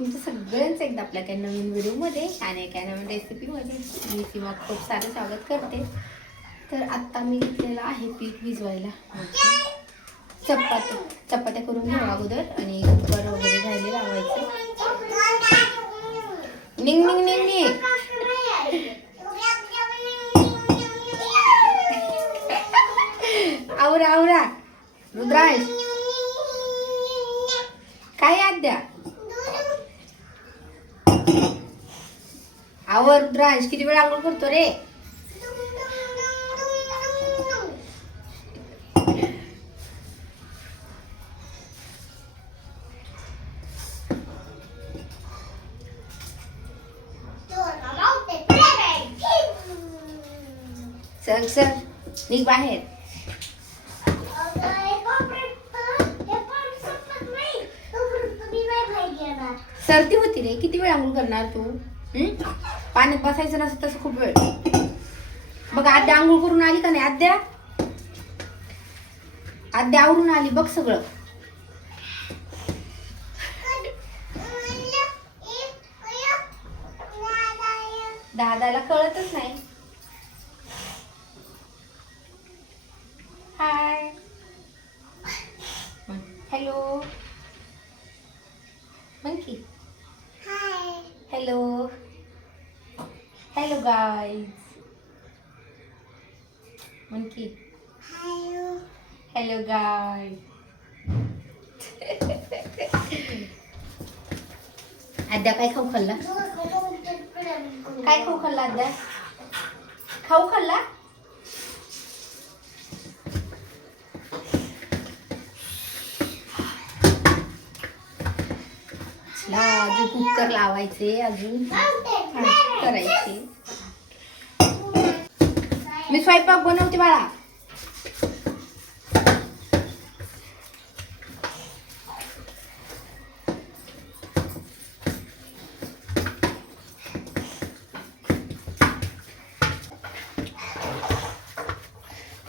तुमचं सगळ्यांचं एकदा आपल्या काही नवीन व्हिडिओमध्ये आणि काही नवीन रेसिपीमध्ये मी सीमा खूप सारं स्वागत करते. तर आत्ता मी घेतलेलं आहे पीठ भिजवायला. चपात्या करून घेऊ अगोदर आणि कुकर वगैरे राहिले लावायचं. निंग निंग निंग निंग आवरा आवरा रुद्रांश काय आद्या आवर रुद्रांश किती वेळ आंघोळ करतो रे. सर सर निघ बाहेर. सर्दी होती रे किती वेळ आंघोळ करणार तू. पाण्यात बसायचं नसतं तसं खूप वेळ. बघ आद्या आंघोळ करून आली का नाही. आद्या आवरून आली बघ सगळं. दादाला कळतच नाही. Hi hello monkey. Hello hello guys monkey. Hello guys. Aadya काय खाऊ खाल्ला. काय खाऊ खाल्ला आद्या. खाऊ खाल्ला. अजून कुकर लावायचे अजून करायचे. मी स्वयंपाक बनवते बाळा.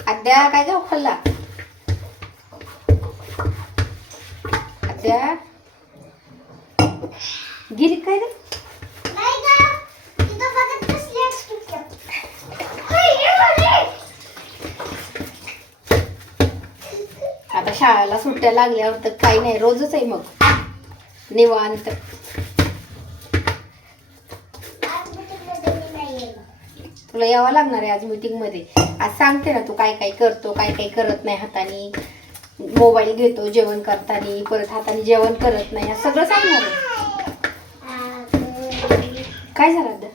आद्या काय खाऊ खाल्ला. आद्या गिरी काय रे. आता शाळेला सुट्ट्या लागल्यावर तर काही नाही रोजच आहे मग निवांत. तुला यावं लागणार आहे आज मीटिंग मध्ये. आज सांगते ना तू काय काय करतो काय काय करत नाही. हाताने मोबाईल घेतो जेवण करताना परत हाताने जेवण करत नाही सगळं सांगणार आहे. काय झालं आद्या.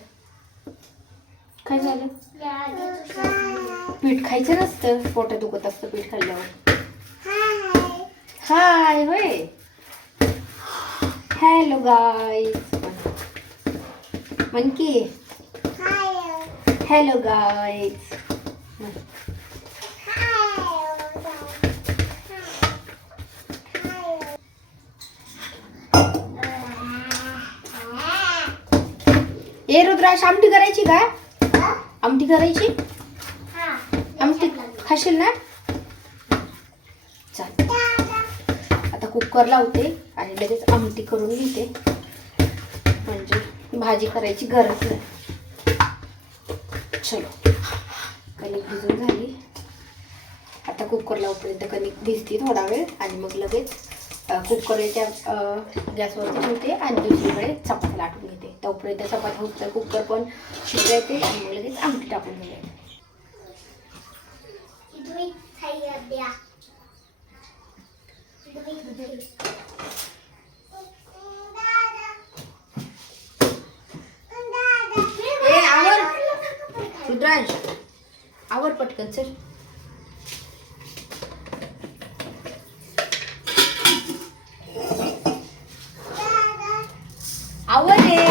काय झालं. पीठ खायचं नसतं पोटात दुखत असतं पीठ खाल्ल्यावर. हाय होय. Hello guys monkey. Hello guys. ए रुद्रांश आमटी करायची का. आमटी करायची. आमटी खाशील ना. चल आता कुकर लावते आणि लगेच आमटी करून घेते म्हणजे भाजी करायची गरज नाही. चलो कणिक भिजून झाली. आता कुकर लावपर्यंत कणिक भिजते थोडा वेळ आणि मग लगेच कुकरच्या गॅसवरती ठेवते आणि दुसरीकडे चपात्या लाटून घेते. तोपर्यंत चपात्या होतं कुकर पण शिजवायचे आणि मग लगेच आमटी टाकून घ्यायची. आवर रुद्रांश आवर पटकन चल. आवर रे.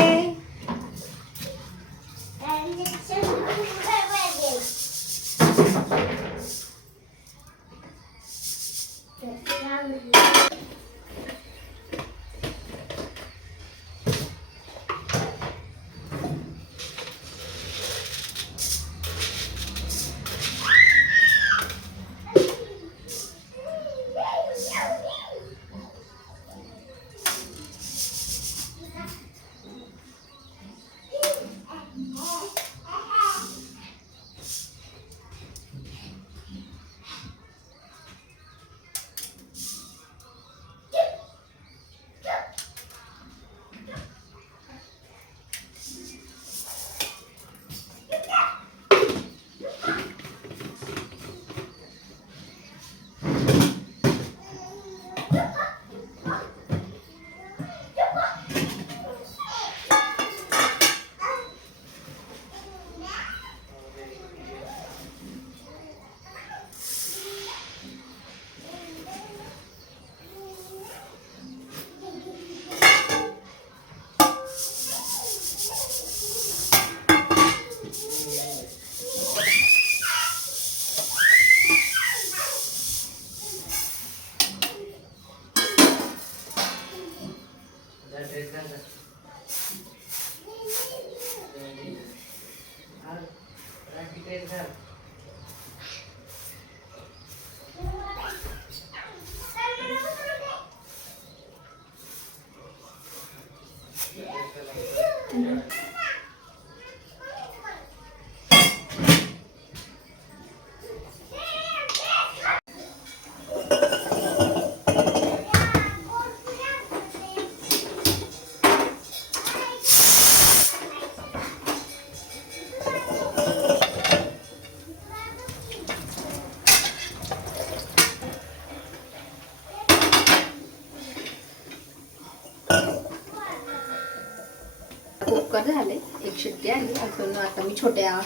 कुकर झाले, एक शिट्टी आली. अजून आता मी छोट्या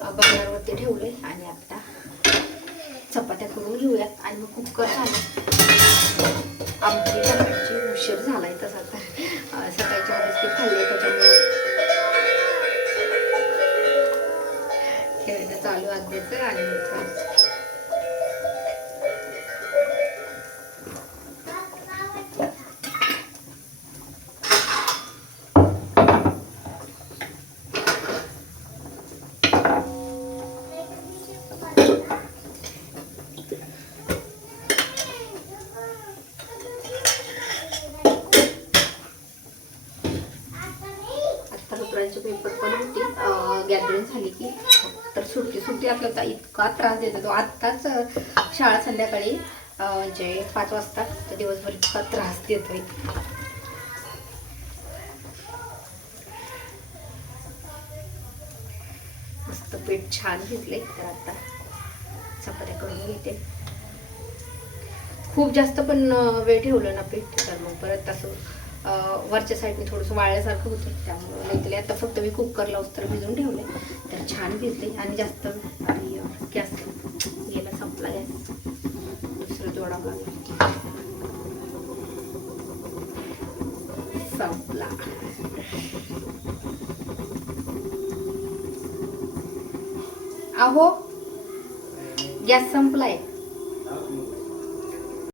बर्नरवरती ठेवले आणि आता चपात्या करून घेऊयात आणि मग कुकर झालं. आमची सकाळची उशीर झालाय तसा तर सकाळच्या बिस्किट खाल्ले त्याच्यामुळे खेळणं चालू आजचं आणि पेपर पण होती गॅदरिंग झाली की तर सुट्टी आपल्याला इतका त्रास देतो. तो आत्ताच शाळा संध्याकाळी म्हणजे 5 वाजता तर दिवसभर इतका त्रास देतोय. मस्त पीठ छान भिजले तर आता चपात्या करून घेते. खूप जास्त पण वेळ ठेवलं ना पीठ तर मग परत असं वरच्या साईडने थोडंसं वाळल्यासारखं होतं. त्यामुळे नाही आता फक्त मी कुकरला उस्तर भिजून ठेवले तर छान भिजले. आणि जास्त गॅस गेला, संपला गॅस, दुसरं जोडा संपला. अहो गॅस संपलाय.